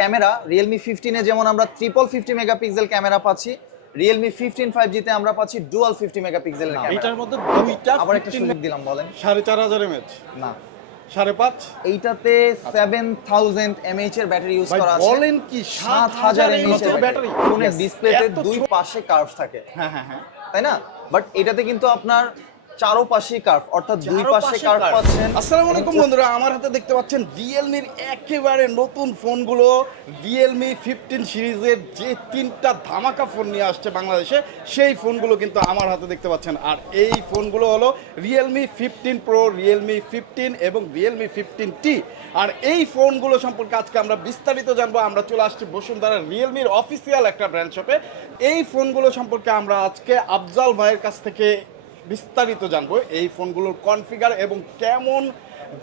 Camera Realme ফিফটিনে যেমন আমরা ট্রিপল ফিফটি মেগাপিক্সেল ক্যামেরা পাচ্ছি রিয়েলমি ফিফটিন ফাইভ জিতে আমরা পাচ্ছি ডুয়াল ফিফটি মেগাপিক্সেলের ক্যামেরা। এইটার মধ্যে দুইটা আবার একটা সুযোগ দিলাম বলেন। সাড়ে চার হাজার এমএচ না। সাড়ে পাঁচ? এইটাতে সেভেন থাউজেন্ড এমএইচ এর ব্যাটারি ইউজ করা আছে। বলেন কি সাত হাজার এমএইচ এর ব্যাটারি ব্যাটারি ফোনের ডিসপ্লেতে দুই পাশে কার্ভ থাকে। হ্যাঁ হ্যাঁ হ্যাঁ। তাই না? বাট এটাতে কিন্তু আপনার চারো পাশে কার্ভ অর্থাৎ দুই পাশে কার্ভ পাচ্ছেন। আসসালামু আলাইকুম বন্ধুরা আমার হাতে দেখতে পাচ্ছেন রিয়েলমির একেবারে নতুন ফোনগুলো। রিয়েলমি ফিফটিন সিরিজের যে তিনটা ধামাকা ফোন নিয়ে আসছে বাংলাদেশে সেই ফোনগুলো কিন্তু আমার হাতে দেখতে পাচ্ছেন। আর এই ফোনগুলো হলো Realme fifteen pro Realme fifteen এবং রিয়েলমি ফিফটিন টি আর এই ফোনগুলো সম্পর্কে আজকে আমরা বিস্তারিত জানব। আমরা চলে আসছি বসুন্ধরা রিয়েলমির অফিসিয়াল একটা ব্র্যান্ড শপে এই ফোনগুলো সম্পর্কে আমরা আজকে আফজাল ভাইয়ের কাছ থেকে বিস্তারিত জানব এই ফোনগুলোর কনফিগার এবং কেমন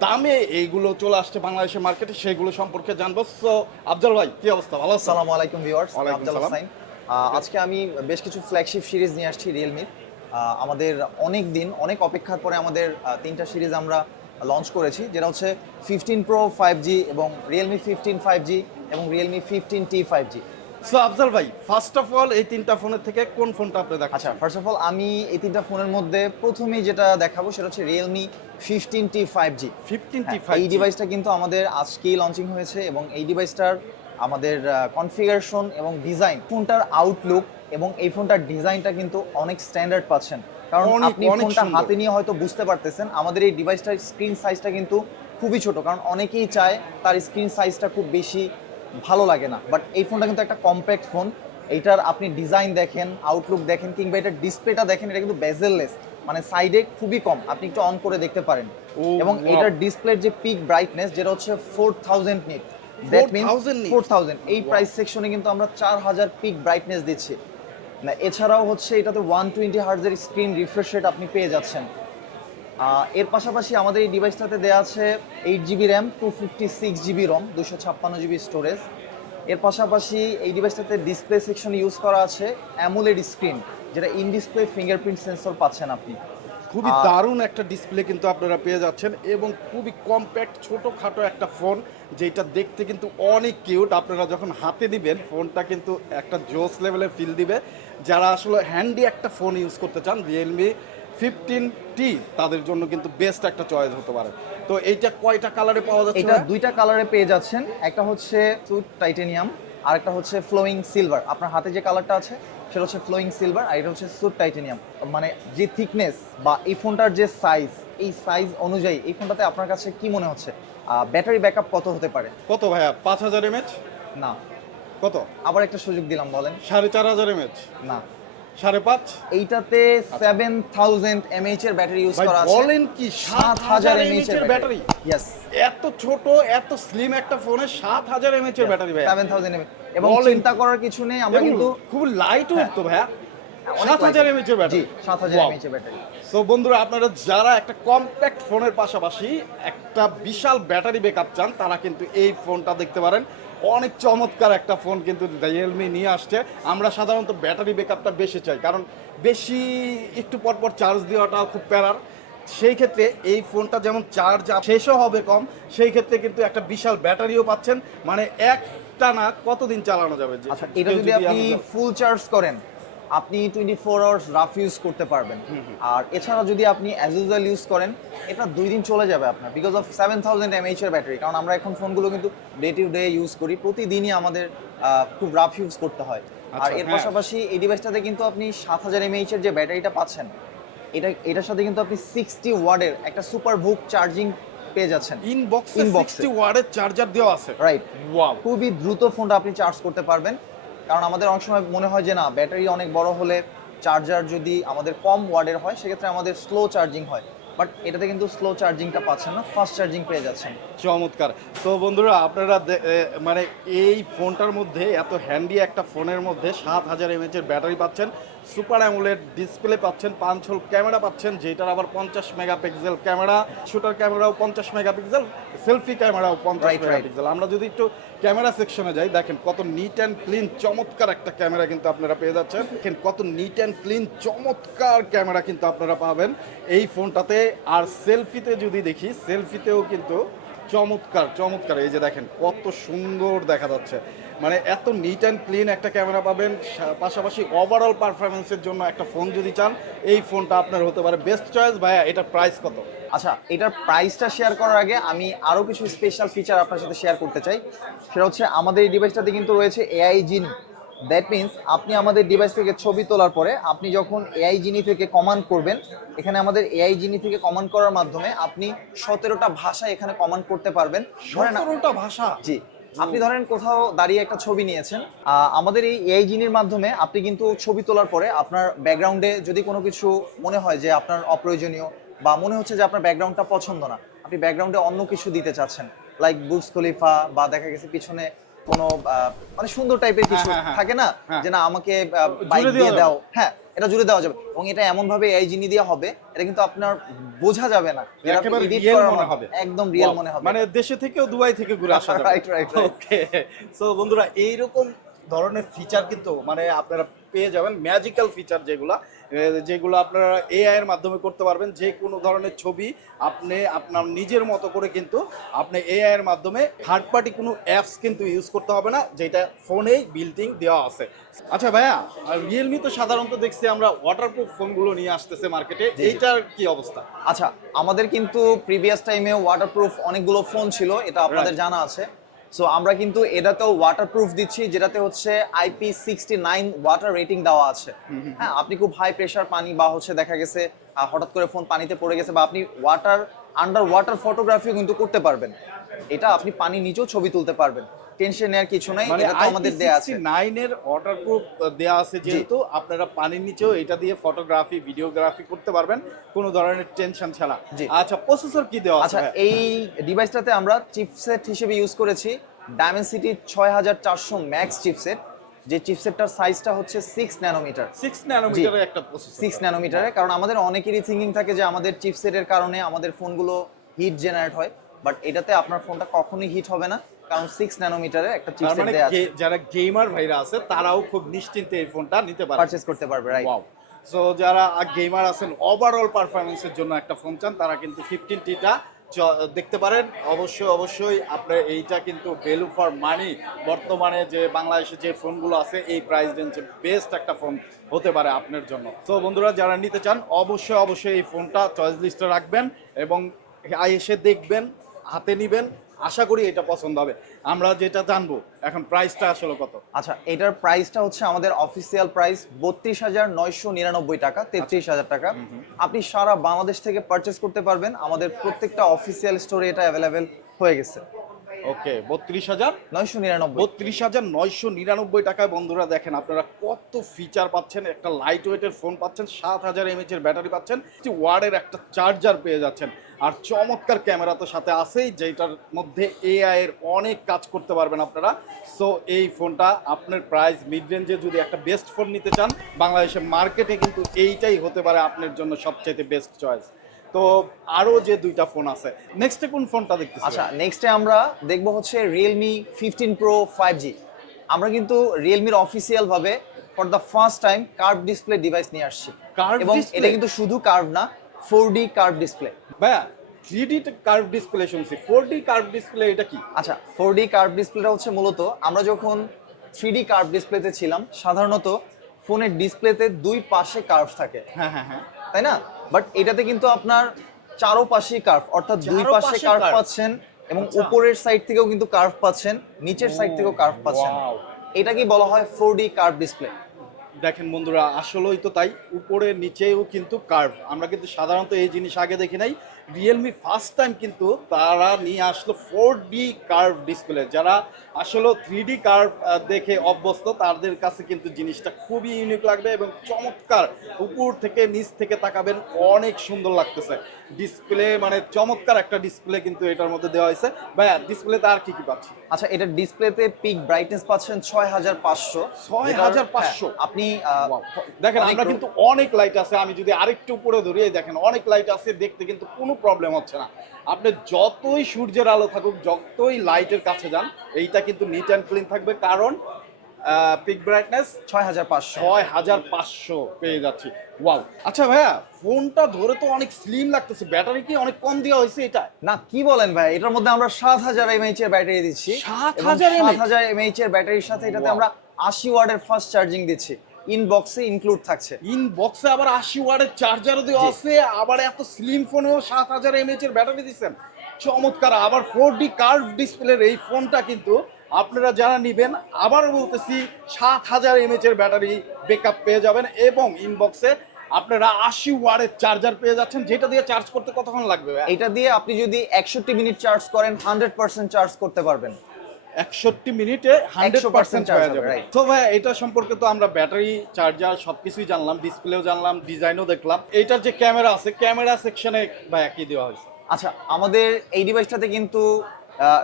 দামে এইগুলো চলে আসছে বাংলাদেশের মার্কেটে সেগুলো সম্পর্কে জানব। সো আফজাল ভাই কি অবস্থা? ভালো আসসালামু আলাইকুম ভিউয়ার্স আফজাল সালাম। আজকে আমি বেশ কিছু ফ্ল্যাগশিপ সিরিজ নিয়ে আসছি রিয়েলমির আমাদের অনেক দিন অনেক অপেক্ষার পরে আমাদের তিনটা সিরিজ আমরা লঞ্চ করেছি যেটা হচ্ছে ফিফটিন প্রো ফাইভ জি এবং রিয়েলমি ফিফটিন ফাইভ জি এবং Realme fifteen T five G so Afzal ভাই ফার্স্ট অফ অল এই তিনটা ফোনের থেকে কোন ফোনটা আপনি আচ্ছা ফার্স্ট অফ অল আমি এই তিনটা ফোনের মধ্যে প্রথমেই যেটা দেখাবো সেটা হচ্ছে Realme fifteen T five G fifteen T এই ডিভাইসটা কিন্তু আমাদের আজকেই লঞ্চিং হয়েছে এবং এই ডিভাইসটার আমাদের কনফিগারেশন এবং ডিজাইন ফোনটার আউটলুক এবং এই ফোনটার ডিজাইনটা কিন্তু অনেক স্ট্যান্ডার্ড পাচ্ছেন। কারণ আপনি ফোনটা হাতে নিয়ে হয়তো বুঝতে পারতেছেন আমাদের এই ডিভাইসটার স্ক্রিন সাইজটা কিন্তু খুবই ছোট কারণ অনেকেই চায় তার স্ক্রিন সাইজটা খুব বেশি ভালো লাগে না। বাট এই ফোনটা কিন্তু একটা কম্প্যাক্ট ফোন এইটার আপনি ডিজাইন দেখেন আউটলুক দেখেন কিংবা এটার ডিসপ্লেটা দেখেন এটা কিন্তু বেজেললেস মানে সাইডে খুবই কম। আপনি একটু অন করে দেখতে পারেন। এবং. এটার ডিসপ্লের যে পিক ব্রাইটনেস যেটা হচ্ছে four thousand nit that means 4000 nit? Four thousand এই. প্রাইস সেকশনে কিন্তু আমরা চার হাজার পিক ব্রাইটনেস দিচ্ছি। না এছাড়াও হচ্ছে এটাতে ওয়ান টোয়েন্টি হার্জের স্ক্রিন রিফ্রেশ রেট আপনি পেয়ে যাচ্ছেন। এর পাশাপাশি আমাদের এই ডিভাইসটাতে দেওয়া আছে eight GB RAM two fifty six GB ROM দুশো ছাপ্পান্ন জিবি স্টোরেজ এর পাশাপাশি এই ডিভাইসটাতে ডিসপ্লে সেকশন ইউজ করা আছে অ্যামুলেড স্ক্রিন যেটা ইন ডিসপ্লে ফিঙ্গারপ্রিন্ট সেন্সর পাচ্ছেন আপনি। খুবই দারুণ একটা ডিসপ্লে কিন্তু আপনারা পেয়ে যাচ্ছেন এবং খুবই কম্প্যাক্ট ছোটোখাটো একটা ফোন যেটা দেখতে কিন্তু অনেক কিউট আপনারা যখন হাতে দিবেন ফোনটা কিন্তু একটা জোস লেভেলের ফিল দিবে। যারা আসলে হ্যান্ডি একটা ফোন ইউজ করতে চান রিয়েলমি ফিফটিন টি তাদের জন্য কিন্তু বেস্ট একটা চয়েস হতে পারে। তো এইটা কয়টা কালারে পাওয়া যাচ্ছে এটা দুইটা কালারে পেয়ে যাচ্ছেন। একটা হচ্ছে সুট টাইটেনিয়াম আর একটা হচ্ছে ফ্লোয়িং সিলভার আপনার হাতে যে কালারটা আছে সেটা হচ্ছে ফ্লোয়িং সিলভার আর এটা হচ্ছে সুট টাইটেনিয়াম মানে যে থিকনেস বা এই ফোনটার যে সাইজ এই সাইজ অনুযায়ী এই ফোনটাতে আপনার কাছে কি মনে হচ্ছে? ব্যাটারি ব্যাকআপ কত হতে পারে? কত ভাইয়া? পাঁচ হাজার এমএচ না। কত? আবার একটা সুযোগ দিলাম বলেন। সাড়ে চার হাজার এমএচ না। সাড়ে পাঁচ। এইটাতে সেভেন থাউজেন্ড এমএইচ এর ব্যাটারি ইউজ করা আছে। বলেন কি সাত হাজার এমএচ এর ব্যাটারি ইয়েস এত ছোট এত স্লিম একটা ফোনে সাত হাজার এমএচ এর ব্যাটারি ভাই সেভেন থাউজেন্ড এমএইচ এবং চিন্তা করার কিছু নেই আমরা কিন্তু খুব লাইট ওয়েট তো ভাইয়া। অনেক সাত হাজার। এমএচ এর ব্যাটারি সাত হাজার এমএইচ এর ব্যাটারি সো বন্ধুরা আপনারা যারা একটা কম্প্যাক্ট ফোনের পাশাপাশি একটা বিশাল ব্যাটারি ব্যাকআপ চান তারা কিন্তু এই ফোনটা দেখতে পারেন। অনেক চমৎকার একটা ফোন কিন্তু রিয়েলমি নিয়ে আসছে। আমরা সাধারণত ব্যাটারি ব্যাকআপটা বেশি চাই কারণ বেশি একটু পরপর পর চার্জ দেওয়াটাও খুব প্যারার সেই ক্ষেত্রে এই ফোনটা যেমন চার্জ শেষও হবে কম সেই ক্ষেত্রে কিন্তু একটা বিশাল ব্যাটারিও পাচ্ছেন। মানে একটা না কতদিন চালানো যাবে? আচ্ছা এটা যদি আপনি ফুল চার্জ করেন আপনি twenty four hours rough use করতে পারবেন। আর এছাড়া যদি আপনি অ্যাজ ইউজুয়াল ইউজ করেন এটা দুই দিন চলে যাবে আপনার because of seven thousand mAh এর ব্যাটারি কারণ আমরা এখন ফোনগুলো কিন্তু ডে টু ডে ইউজ করি প্রতিদিনই আমাদের খুব রাফ ইউজ করতে হয়। আর আচ্ছা, এর হ্যাঁ। পাশাপাশি এই ডিভাইসটাতে কিন্তু আপনি সাত হাজার এমএইচ এর যে ব্যাটারিটা পাচ্ছেন এটা এটার সাথে কিন্তু আপনি সিক্সটি ওয়ার্ডের একটা সুপার বুক চার্জিং পেয়ে যাচ্ছেন। ইনবক্সে Inbox-এ। ওয়ার্ডের চার্জার দেওয়া আছে। রাইট ওয়াও খুবই দ্রুত ফোনটা আপনি চার্জ করতে পারবেন। কারণ আমাদের অনেক সময় মনে হয় যে না, ব্যাটারি অনেক বড় হলে চার্জার যদি আমাদের কম ওয়ার্ডের হয়, সেক্ষেত্রে আমাদের স্লো চার্জিং হয়। বাট এটাতে কিন্তু স্লো চার্জিংটা পাচ্ছেন না ফাস্ট চার্জিং পেয়ে যাচ্ছেন। চমৎকার। তো বন্ধুরা, আপনারা মানে এই ফোনটার মধ্যে, এত হ্যান্ডি একটা ফোনের মধ্যে সাত হাজার এমএচ এর ব্যাটারি পাচ্ছেন। সুপার অ্যামুলেট ডিসপ্লে পাচ্ছেন পাঁচ হোল ক্যামেরা পাচ্ছেন যেটার আবার পঞ্চাশ মেগাপিক্সেল ক্যামেরা শুটার ক্যামেরাও পঞ্চাশ মেগাপিক্সেল সেলফি ক্যামেরাও পঞ্চাশ. মেগাপিক্সেল। আমরা যদি একটু ক্যামেরা সেকশনে যাই দেখেন কত নিট অ্যান্ড ক্লিন চমৎকার একটা ক্যামেরা কিন্তু আপনারা পেয়ে যাচ্ছেন। দেখেন কত নিট অ্যান্ড ক্লিন চমৎকার ক্যামেরা কিন্তু আপনারা পাবেন এই ফোনটাতে। আর সেলফিতে যদি দেখি সেলফিতেও কিন্তু চমৎকার চমৎকার। এই যে দেখেন, কত সুন্দর দেখা যাচ্ছে। মানে এত নিট অ্যান্ড ক্লিন একটা ক্যামেরা পাবেন। পাশাপাশি ওভারঅল পারফরমেন্সের জন্য একটা ফোন যদি চান, এই ফোনটা আপনার হতে পারে বেস্ট চয়েস ভাইয়া এটা প্রাইস কত? আচ্ছা এটার প্রাইসটা শেয়ার করার আগে আমি আরও কিছু স্পেশাল ফিচার আপনার সাথে শেয়ার করতে চাই। সেটা হচ্ছে আমাদের এই ডিভাইসটাতে কিন্তু রয়েছে এআই জিনি দ্যাট মিন্স আপনি আমাদের ডিভাইস থেকে ছবি তোলার পরে আপনি যখন এআই জিনি থেকে কমান্ড করবেন এখানে আমাদের এআই জিনি থেকে কমান্ড করার মাধ্যমে আপনি সতেরোটা ভাষা এখানে কমান্ড করতে পারবেন। সতেরোটা ভাষা? জি। আপনি ধরেন কোথাও দাঁড়িয়ে একটা ছবি নিয়েছেন আমাদের এই এআই জিনির মাধ্যমে আপনি কিন্তু ছবি তোলার পরে আপনার ব্যাকগ্রাউন্ডে যদি কোনো কিছু মনে হয় যে আপনার অপ্রয়োজনীয় বা মনে হচ্ছে যে আপনার ব্যাকগ্রাউন্ডটা পছন্দ না আপনি ব্যাকগ্রাউন্ডে অন্য কিছু দিতে চাচ্ছেন লাইক বুকস খলিফা বা দেখা গেছে পিছনে কোনো মানে সুন্দর টাইপের কিছু হ্যাঁ, হ্যাঁ, থাকে না হ্যাঁ। যে না আমাকে বাইক দিয়ে দাও। হ্যাঁ এটা জুড়ে দেওয়া যাবে। এবং এটা এমন ভাবে এআই জিনি দিয়ে হবে এটা কিন্তু আপনার বোঝা যাবে না। একদম রিয়েল মনে হবে। মানে দেশে থেকেও দুবাই থেকে ঘুরে আসা যাবে। Right, right. ওকে সো বন্ধুরা এইরকম ধরনের ফিচার কিন্তু মানে আপনারা পেয়ে যাবেন। ম্যাজিক্যাল ফিচার যেগুলা যেগুলো আপনারা এআই এর মাধ্যমে করতে পারবেন যে কোনো ধরনের ছবি আপনি আপনার নিজের মতো করে কিন্তু আপনি এআই এর মাধ্যমে থার্ড পার্টি কোনো অ্যাপস কিন্তু ইউজ করতে হবে না যেটা ফোনেই বিল্টিং দেওয়া আছে। আচ্ছা ভাইয়া রিয়েলমি তো সাধারণত দেখছি আমরা ওয়াটারপ্রুফ ফোনগুলো নিয়ে আসতেছে মার্কেটে। এইটার কি অবস্থা? আচ্ছা আমাদের কিন্তু প্রিভিয়াস টাইমে ওয়াটারপ্রুফ অনেকগুলো ফোন ছিল এটা আপনাদের জানা আছে। সো আমরা কিন্তু এটাতেও ওয়াটারপ্রুফ দিচ্ছি যেটাতে হচ্ছে IP sixty nine water rating দেওয়া আছে। হ্যাঁ আপনি খুব হাই প্রেশার পানি বা হচ্ছে দেখা গেছে হঠাৎ করে ফোন পানিতে পড়ে গেছে বা আপনি ওয়াটার আন্ডার ওয়াটার ফটোগ্রাফিও কিন্তু করতে পারবেন। এটা আপনি পানি নিচেও ছবি তুলতে পারবেন। টেনশন নেওয়ার কিছু নাই মানে এটা তো আমাদের দেয়া আছে। নাইন এর ওয়াটারপ্রুফ দেয়া আছে যেহেতু আপনারা পানির নিচেও এটা দিয়ে ফটোগ্রাফি ভিডিওগ্রাফি করতে পারবেন কোনো ধরনের টেনশন ছাড়া। আচ্ছা প্রসেসর কি দেওয়া আছে আচ্ছা? এই ডিভাইসটাতে আমরা চিপসেট হিসেবে ইউজ করেছি হাজার চারশো ম্যাক্স চিপসেট যে চিপসেটটার সাইজটা হচ্ছে সিক্স ন্যানোমিটার 6 ন্যানোমিটারের একটা সিক্স ন্যানোমিটারে কারণ আমাদের অনেকেরই থিঙ্কিং থাকে যে আমাদের চিপসেটের কারণে আমাদের ফোনগুলো হিট জেনারেট হয় বাট এটাতে আপনার ফোনটা কখনোই হিট হবে না। কারণ সিক্স ন্যানোমিটারের একটা চিপসেট মানে দেওয়া আছে। যারা গেমার ভাইরা আছে তারাও খুব নিশ্চিন্তে এই ফোনটা নিতে পারে। পারচেজ করতে পারবে রাইট সো যারা গেমার আছেন ওভারঅল পারফরমেন্সের জন্য একটা ফোন চান তারা কিন্তু ফিফটিন টিটা দেখতে পারেন। অবশ্যই অবশ্যই আপনার এইটা কিন্তু ভ্যালু ফর মানি বর্তমানে যে বাংলাদেশে যে ফোনগুলো আছে এই প্রাইস রেঞ্জে বেস্ট একটা ফোন হতে পারে আপনার জন্য। তো বন্ধুরা যারা নিতে চান অবশ্যই অবশ্যই এই ফোনটা চয়েস লিস্টে রাখবেন এবং এসে দেখবেন হাতে নিবেন আশা করি এটা পছন্দ হবে। আমরা যেটা জানব এখন প্রাইসটা আসলে কত? আচ্ছা এটার প্রাইসটা হচ্ছে আমাদের অফিসিয়াল প্রাইস বত্রিশ হাজার নয়শো নিরানব্বই টাকা তেত্রিশ হাজার টাকা। আপনি সারা বাংলাদেশ থেকে পারচেস করতে পারবেন। আমাদের প্রত্যেকটা অফিসিয়াল স্টোরে এটা অ্যাভেলেবেল হয়ে গেছে। ওকে বত্রিশ হাজার? নয়শো নিরানব্বই। বত্রিশ হাজার নয়শো নিরানব্বই টাকায় বন্ধুরা দেখেন আপনারা কত ফিচার পাচ্ছেন একটা লাইট ওয়েটের ফোন পাচ্ছেন সাত হাজার এমএচ এর ব্যাটারি পাচ্ছেন ওয়ার্ডের একটা চার্জার পেয়ে যাচ্ছেন। আর চমৎকার ক্যামেরা তো সাথে আছেই যেটার মধ্যে এআই এর অনেক কাজ করতে পারবেন আপনারা। সো এই ফোনটা আপনার প্রাইস মিড রেঞ্জে যদি একটা বেস্ট ফোন নিতে চান বাংলাদেশের মার্কেটে কিন্তু এইটাই হতে পারে আপনার জন্য সবচাইতে বেস্ট চয়েস তো আরও যে দুইটা ফোন আছে নেক্সটে কোন ফোনটা দেখতেছি? আচ্ছা নেক্সটে আমরা দেখব হচ্ছে Realme fifteen pro five G আমরা কিন্তু রিয়েলমির অফিসিয়াল ভাবে for the first time curve display device নিয়ে আসছি। এবং এটা কিন্তু শুধু কার্ভ না ফোর ডি কার্ভ ডিসপ্লে ভাইয়া থ্রি ডি কার্ভ ডিসপ্লে শুনছি। ফোর ডি কার্ভ ডিসপ্লে এটা কি? আচ্ছা ফোর ডি কার্ভ ডিসপ্লেটা হচ্ছে মূলত আমরা যখন থ্রি ডি কার্ভ ডিসপ্লেতে ছিলাম সাধারণত ফোনের ডিসপ্লেতে দুই পাশে কার্ভ থাকে। হ্যাঁ হ্যাঁ হ্যাঁ। তাই না? বাট এটাতে কিন্তু আপনার চারো পাশেই কার্ভ অর্থাৎ দুই পাশে কার্ভ পাচ্ছেন এবং আচ্ছা। উপরের সাইড থেকেও কিন্তু কার্ভ পাচ্ছেন নিচের সাইড থেকেও কার্ভ পাচ্ছেন। এটা এটাকে বলা হয় ফোর ডি কার্ভ ডিসপ্লে দেখেন বন্ধুরা আসলেই তো তাই উপরে নিচেও কিন্তু কার্ভ আমরা কিন্তু সাধারণত এই জিনিস আগে দেখি নাই। রিয়েলমি ফার্স্ট টাইম কিন্তু তারা নিয়ে আসলো ফোর ডি কার্ভ ডিসপ্লে যারা আসলে থ্রি ডি কার্ভ দেখে অভ্যস্ত তাদের কাছে কিন্তু জিনিসটা খুবই ইউনিক লাগবে এবং চমৎকার। উপর থেকে নিচ থেকে তাকাবেন অনেক সুন্দর লাগতেছে। ডিসপ্লে মানে চমৎকার একটা ডিসপ্লে কিন্তু এটার মধ্যে দেওয়া হয়েছে। ভাইয়া ডিসপ্লেতে আর কি কি পাচ্ছি আচ্ছা এটা ডিসপ্লেতে পিক ব্রাইটনেস পাচ্ছেন ছয় হাজার পাঁচশো। 6500 আপনি দেখেন আমরা কিন্তু অনেক লাইট আছে আমি যদি আরেকটু উপরে ধরি এই দেখেন অনেক লাইট আছে দেখতে কিন্তু কোনো প্রবলেম হচ্ছে না। আপনি যতই সূর্যের আলো থাকুক যতই লাইটের কাছে যান এইটা কিন্তু নিট অ্যান্ড ক্লিন থাকবে। কারণ পিক ব্রাইটনেস ছয় হাজার পাঁচশো। ছয় হাজার পাঁচশো পেয়ে যাচ্ছি। ওয়াও আচ্ছা ভাইয়া ফোনটা ধরে তো অনেক স্লিম লাগতেছে। ব্যাটারি কি অনেক কম দেওয়া হয়েছে এটা? না কি বলেন ভাই? এটার মধ্যে আমরা সাত হাজার এমএইচ এর ব্যাটারি দিচ্ছি। 7000 সাত হাজার এমএইচ এর ব্যাটারির সাথে এটাতে আমরা আশি ওয়ার্ডের ফাস্ট চার্জিং দিচ্ছি। ইনবক্সে ইনক্লুড থাকছে। ইন বক্সে আবার আশি ওয়ার্ডের চার্জারও দেওয়া আছে আবার এত স্লিম ফোনেও সাত হাজার এমএচ এর ব্যাটারি দিচ্ছেন। চমৎকার আবার ফোর ডি কার্ভ ডিসপ্লের এই ফোনটা কিন্তু আপনারা যারা নেবেন আবারও বলতেছি সাত হাজার এমএচ এর ব্যাটারি ব্যাকআপ পেয়ে যাবেন এবং ইনবক্সে আপনারা আশি ওয়ার্ডের চার্জার পেয়ে যাচ্ছেন যেটা দিয়ে চার্জ করতে কতক্ষণ লাগবে এটা দিয়ে আপনি যদি একষট্টি মিনিট চার্জ করেন হান্ড্রেড পার্সেন্ট চার্জ করতে পারবেন। একষট্টি মিনিটে হান্ড্রেড পার্সেন্ট হয়ে হবে, যাবে। তো ভাই এটা সম্পর্কে তো আমরা ব্যাটারি চার্জার সবকিছুই জানলাম ডিসপ্লেও জানলাম ডিজাইনও দেখলাম। এটার যে ক্যামেরা আছে ক্যামেরা সেকশনে ভাই কি দেওয়া হয়েছে। আচ্ছা আমাদের এই ডিভাইসটাতে কিন্তু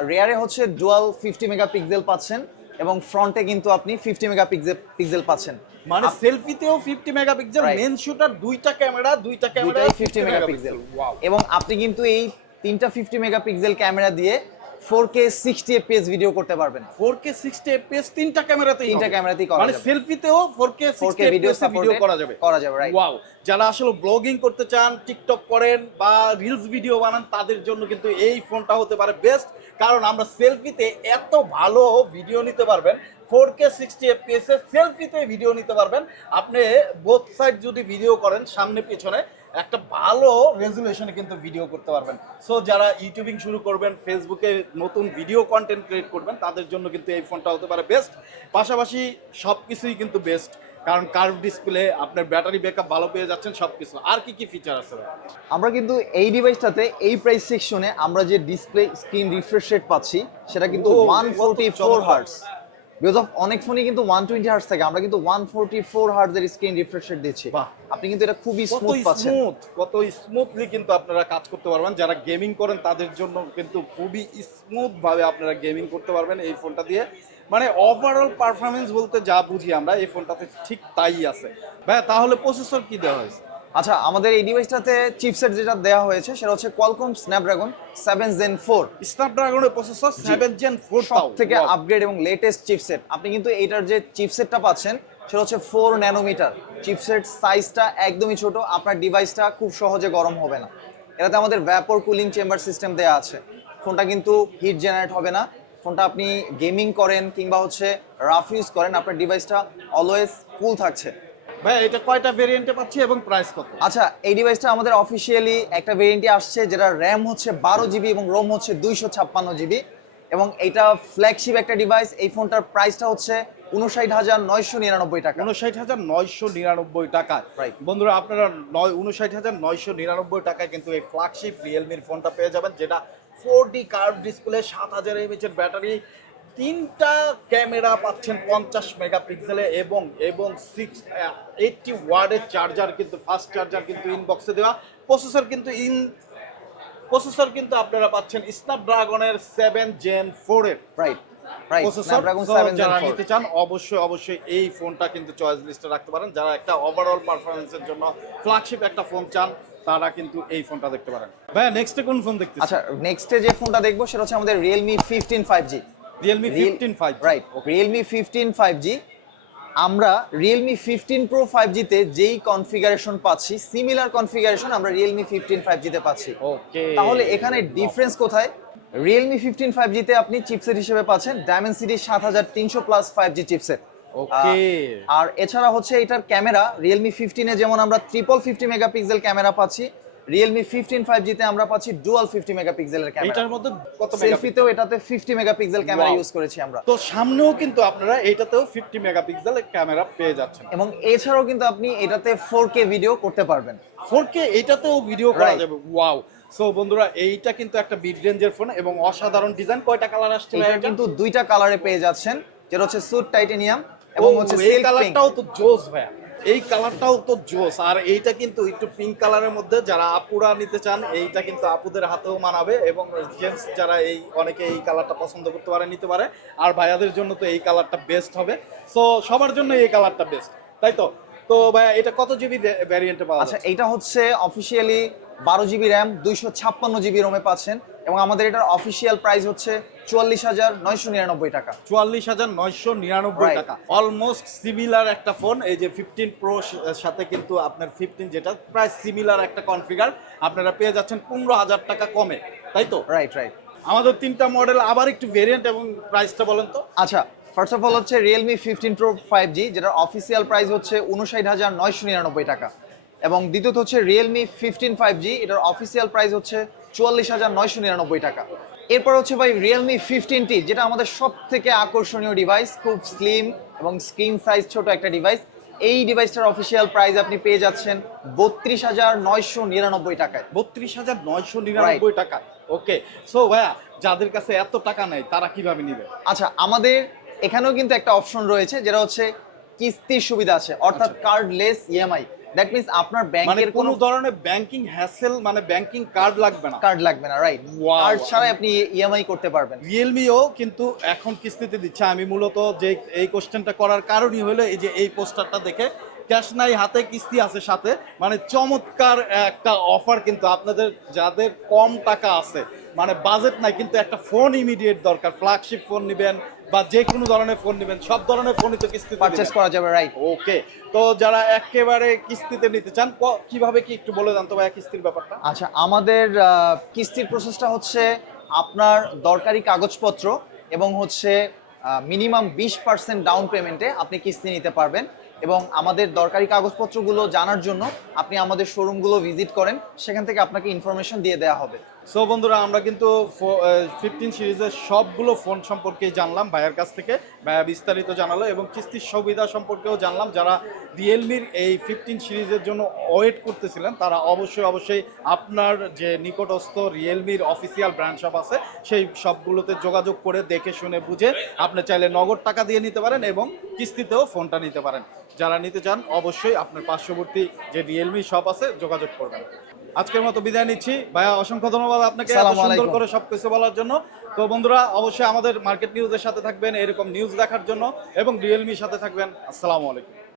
রেয়ারে হচ্ছে ডুয়াল ফিফটি মেগাপিক্সেল পাচ্ছেন এবং ফ্রন্টে কিন্তু আপনি ফিফটি মেগাপিক্সেল পিক্সেল পাচ্ছেন। মানে সেলফিতেও ফিফটি মেগাপিক্সেল. মেন শুটার দুইটা ক্যামেরা দুইটা ক্যামেরা ফিফটি মেগাপিক্সেল এবং আপনি কিন্তু এই তিনটা ফিফটি মেগাপিক্সেল ক্যামেরা দিয়ে ভিডিও করতে পারবেন 4K 60 fps তিনটা ক্যামেরাতেই তিনটা ক্যামেরাতেই করা মানে। সেলফিতেও 4K 4K 60 video fps video করা যাবে। করা যাবে রাইট ওয়াও যারা আসলে ব্লগিং করতে চান টিকটক করেন বা রিলস ভিডিও বানান তাদের জন্য কিন্তু এই ফোনটা হতে পারে বেস্ট কারণ আমরা সেলফিতে এত ভালো ভিডিও নিতে পারবেন ফোর কে সিক্সটি এফপিএস এর সেলফিতে ভিডিও নিতে পারবেন। আপনি বোথ সাইড যদি ভিডিও করেন সামনে পিছনে একটা ভালো রেজুলেশনে কিন্তু ভিডিও করতে পারবেন। সো যারা ইউটিউবিং শুরু করবেন ফেসবুকে নতুন ভিডিও কন্টেন্ট ক্রিয়েট করবেন তাদের জন্য কিন্তু এই ফোনটা হতে পারে বেস্ট পাশাপাশি সব কিছুই কিন্তু বেস্ট কারণ কার্ভ ডিসপ্লে আপনার ব্যাটারি ব্যাকআপ ভালো পেয়ে যাচ্ছেন সব কিছু আর কি কি ফিচার আছে আমরা কিন্তু এই ডিভাইসটাতে এই প্রাইস সেকশনে আমরা যে ডিসপ্লে স্ক্রিন রিফ্রেশ রেট পাচ্ছি সেটা কিন্তু one forty four hertz because of অনেক ফোনই কিন্তু ওয়ান টোয়েন্টি হার্টস থাকে। আমরা কিন্তু ওয়ান ফোরটি ফোর হার্টসের স্ক্রিন রিফ্রেশ রেট দিচ্ছি। বাহ। আপনি কিন্তু এটা খুবই স্মুথ পাচ্ছেন। স্মুথ কত স্মুথলি কিন্তু আপনারা কাজ করতে পারবেন। যারা গেমিং করেন তাদের জন্য কিন্তু খুবই স্মুথ ভাবে আপনারা গেমিং করতে পারবেন এই ফোনটা দিয়ে। মানে ওভারঅল পারফরমেন্স বলতে যা বুঝি আমরা এই ফোনটাতে ঠিক তাই আছে। ভাই তাহলে প্রসেসর কি দেওয়া হয়েছে? আচ্ছা আমাদের এই ডিভাইসটাতে চিপসেট যেটা দেওয়া হয়েছে সেটা হচ্ছে Qualcomm Snapdragon seven gen four স্ন্যাপড্রাগনের processor seven gen four সব থেকে আপগ্রেড এবং লেটেস্ট চিপসেট আপনি কিন্তু এইটার যে চিপসেটটা পাচ্ছেন সেটা হচ্ছে ফোর ন্যানোমিটার চিপসেট সাইজটা একদমই ছোট আপনার ডিভাইসটা খুব সহজে গরম হবে না। এটাতে আমাদের ভ্যাপর কুলিং চেম্বার সিস্টেম দেওয়া আছে। ফোনটা কিন্তু হিট জেনারেট হবে না। ফোনটা আপনি গেমিং করেন কিংবা হচ্ছে রাফ ইউজ করেন আপনার ডিভাইসটা অলওয়েজ কুল থাকছে। ভাই এটা কয়টা ভেরিয়েন্টে পাচ্ছি এবং প্রাইস কত? আচ্ছা এই ডিভাইসটা আমাদের অফিসিয়ালি একটা ভেরিয়েন্টে আসছে যেটা র্যাম হচ্ছে বারো জিবি এবং রোম হচ্ছে দুইশো ছাপ্পান্ন জিবি এবং এটা ফ্ল্যাগশিপ একটা ডিভাইস এই ফোনটার প্রাইসটা হচ্ছে উনষাট হাজার নয়শো নিরানব্বই টাকা। উনষাট হাজার নয়শো নিরানব্বই টাকা। Right. বন্ধুরা আপনারা নয় উনষাট হাজার নয়শো নিরানব্বই টাকায় কিন্তু এই ফ্ল্যাগশিপ রিয়েলমির ফোনটা পেয়ে যাবেন যেটা ফোর ডি কার্ভ ডিসপ্লে সাত হাজার এমএচের ব্যাটারি তিনটা ক্যামেরা পাচ্ছেন পঞ্চাশ মেগাপিক্সেলে এবং এবং সিক্স এইটটি ওয়ার্ডের চার্জার কিন্তু ফাস্ট চার্জার কিন্তু ইনবক্সে দেওয়া। প্রসেসর কিন্তু ইন প্রসেসর কিন্তু আপনারা পাচ্ছেন স্ন্যাপড্রাগনের সেভেন জেন ফোরের রাইট যারা নিতে চান অবশ্যই অবশ্যই এই ফোনটা কিন্তু চয়েস লিস্টে রাখতে পারেন। যারা একটা ওভারঅল পারফরমেন্সের জন্য ফ্ল্যাগশিপ একটা ফোন চান তারা কিন্তু এই ফোনটা দেখতে পারেন। নেক্সটে কোন ফোন দেখতে আচ্ছা নেক্সটে যে ফোনটা দেখব সেটা হচ্ছে আমাদের Realme fifteen five G Realme fifteen five right Realme fifteen five G আমরা রিয়েলমি ফিফটিন প্রো ফাইভ জিতে যেই কনফিগারেশন পাচ্ছি সিমিলার কনফিগারেশন আমরা রিয়েলমি ফিফটিন ফাইভ জিতে পাচ্ছি। ওকে তাহলে এখানে ডিফারেন্স কোথায়? রিয়েলমি ফিফটিন ফাইভ জিতে আপনি চিপসেট হিসেবে পাচ্ছেন ডায়মেন্সিটি সাত হাজার তিনশো plus five G chipset okay আর এছাড়া হচ্ছে এটার ক্যামেরা রিয়েলমি ফিফটিনে যেমন আমরা ট্রিপল ফিফটি মেগাপিক্সেল ক্যামেরা পাচ্ছি রিয়েলমি ফিফটিন ফাইভ জিতে আমরা পাচ্ছি ডুয়াল ফিফটি মেগাপিক্সেলের ক্যামেরা এটার মধ্যে কত মেগাপিক্সেল সেলফিতেও এটাতে ফিফটি মেগাপিক্সেল ক্যামেরা ইউজ করেছি আমরা। তো সামনেও কিন্তু আপনারা এইটাতেও ফিফটি মেগাপিক্সেল ক্যামেরা পেয়ে যাচ্ছেন। এবং এছাড়াও কিন্তু আপনি এটাতে ফোর কে ভিডিও করতে পারবেন। ফোর কে এইটাতেও ভিডিও করা যাবে। ওয়াও সো বন্ধুরা এইটা কিন্তু একটা মিড রেঞ্জের ফোন এবং অসাধারণ ডিজাইন কয়টা কালার আসছে ভাই এটা? কিন্তু দুইটা কালারে পেয়ে যাচ্ছেন যেটা হচ্ছে সুট টাইটেনিয়াম এবং হচ্ছে এই সিল্ক পিঙ্ক কালারটাও তো জোস ভাইয়া। এই কালারটাও তো জোস আর এইটা কিন্তু একটু পিঙ্ক কালারের মধ্যে যারা আপুরা নিতে চান এইটা কিন্তু আপুদের হাতেও মানাবে এবং জেন্টস যারা এই অনেকে এই কালারটা পছন্দ করতে পারে নিতে পারে আর ভাইয়াদের জন্য তো এই কালারটা বেস্ট হবে। সো সবার জন্য এই কালারটা বেস্ট তাই তো? তো ভাইয়া এটা কত জিবি ভ্যারিয়েন্টে পাওয়া আচ্ছা এটা হচ্ছে অফিসিয়ালি বারো জিবি র্যাম দুইশো ছাপ্পান্ন জিবি রোমে পাচ্ছেন এবং আমাদের এটার অফিসিয়াল প্রাইস হচ্ছে চুয়াল্লিশ হাজার নয়শো নিরানব্বই টাকা। চুয়াল্লিশ হাজার নয়শো নিরানব্বই টাকা। অলমোস্ট সিমিলার একটা ফোন এই যে ফিফটিন প্রো সাথে কিন্তু আপনার ফিফটিন যেটা প্রায় সিমিলার একটা কনফিগার আপনারা পেয়ে যাচ্ছেন পনেরো হাজার টাকা কমে তাই তো? রাইট রাইট আমাদের তিনটা মডেল আবার একটু ভেরিয়েন্ট এবং প্রাইসটা বলেন তো। আচ্ছা ফার্স্ট অফ অল হচ্ছে Realme fifteen pro five G যেটার অফিসিয়াল প্রাইস হচ্ছে উনষাট হাজার নয়শো নিরানব্বই টাকা। এবং দ্বিতীয়ত হচ্ছে রিয়েলমি ফিফটিন ফাইভ জি এটার অফিসিয়াল প্রাইস হচ্ছে চুয়াল্লিশ হাজার নয়শো নিরানব্বই টাকা। এরপর হচ্ছে ভাই রিয়েলমি ফিফটিন টি যেটা আমাদের সব থেকে আকর্ষণীয় ডিভাইস খুব স্লিম এবং স্ক্রিন সাইজ ছোট একটা ডিভাইস এই ডিভাইসটার অফিসিয়াল প্রাইস আপনি পেয়ে যাচ্ছেন বত্রিশ হাজার নয়শো নিরানব্বই টাকায়। বত্রিশ হাজার নয়শো নিরানব্বই টাকা ওকে সো ভাইয়া যাদের কাছে এত টাকা নেই তারা কীভাবে নিবে? আচ্ছা আমাদের এখানেও কিন্তু একটা অপশন রয়েছে যেটা হচ্ছে কিস্তির সুবিধা আছে অর্থাৎ কার্ডলেস ইএমআই দ্যাট মিন্স আপনার মানে ব্যাংকের কোনো কোনো ধরনের ব্যাংকিং হ্যাসেল মানে ব্যাংকিং কার্ড লাগবে না। কার্ড লাগবে না রাইট. কার্ড ছাড়াই আপনি ইএমআই করতে পারবেন। রিয়েলমিও কিন্তু এখন কিস্তিতে দিচ্ছে। আমি মূলত যে এই কোশ্চেনটা করার কারণই হলো এই যে এই পোস্টারটা দেখে ক্যাশ নাই হাতে কিস্তি আছে সাথে। মানে চমৎকার একটা অফার কিন্তু আপনাদের যাদের কম টাকা আছে মানে বাজেট নাই কিন্তু একটা ফোন ইমিডিয়েট দরকার। ফ্ল্যাগশিপ ফোন নেবেন বা যে কোনো ধরনের ফোন নেবেন সব ধরনের ফোনই তো কিস্তিতে পারচেস দিবেন। করা যাবে রাইট ওকে তো যারা একেবারে কিস্তিতে নিতে চান কীভাবে কি একটু বলে দেন তো ভাইয়া কিস্তির ব্যাপারটা? আচ্ছা আমাদের কিস্তির প্রসেসটা হচ্ছে আপনার দরকারি কাগজপত্র এবং হচ্ছে মিনিমাম বিশ পার্সেন্ট ডাউন পেমেন্টে আপনি কিস্তি নিতে পারবেন এবং আমাদের দরকারি কাগজপত্রগুলো জানার জন্য আপনি আমাদের শোরুমগুলো ভিজিট করেন সেখান থেকে আপনাকে ইনফরমেশন দিয়ে দেওয়া হবে। সো বন্ধুরা, আমরা কিন্তু ফিফটিন সিরিজের সবগুলো ফোন সম্পর্কেই জানলাম ভাইয়ের কাছ থেকে। ভাইয়া বিস্তারিত জানালো এবং কিস্তির সুবিধা সম্পর্কেও জানলাম। যারা রিয়েলমির এই ফিফটিন সিরিজের জন্য ওয়েট করতেছিলেন, তারা অবশ্যই অবশ্যই আপনার যে নিকটস্থ রিয়েলমির অফিসিয়াল ব্র্যান্ড শপ আছে, সেই সবগুলোতে যোগাযোগ করে দেখে, শুনে, বুঝে আপনি চাইলে নগদ টাকা দিয়ে নিতে পারেন এবং কিস্তিতেও ফোনটা নিতে পারেন। যারা নিতে চান, অবশ্যই আপনার পার্শ্ববর্তী যে রিয়েলমি শপ আছে, যোগাযোগ করবেন। আজকের মতো বিদায় নিচ্ছি। ভাইয়া অসংখ্য ধন্যবাদ আপনাকে সুন্দর। করে সবকিছু বলার জন্য। তো বন্ধুরা অবশ্যই আমাদের মার্কেট নিউজের সাথে থাকবেন এরকম নিউজ দেখার জন্য এবং রিয়েলমির সাথে থাকবেন। আসসালামু আলাইকুম।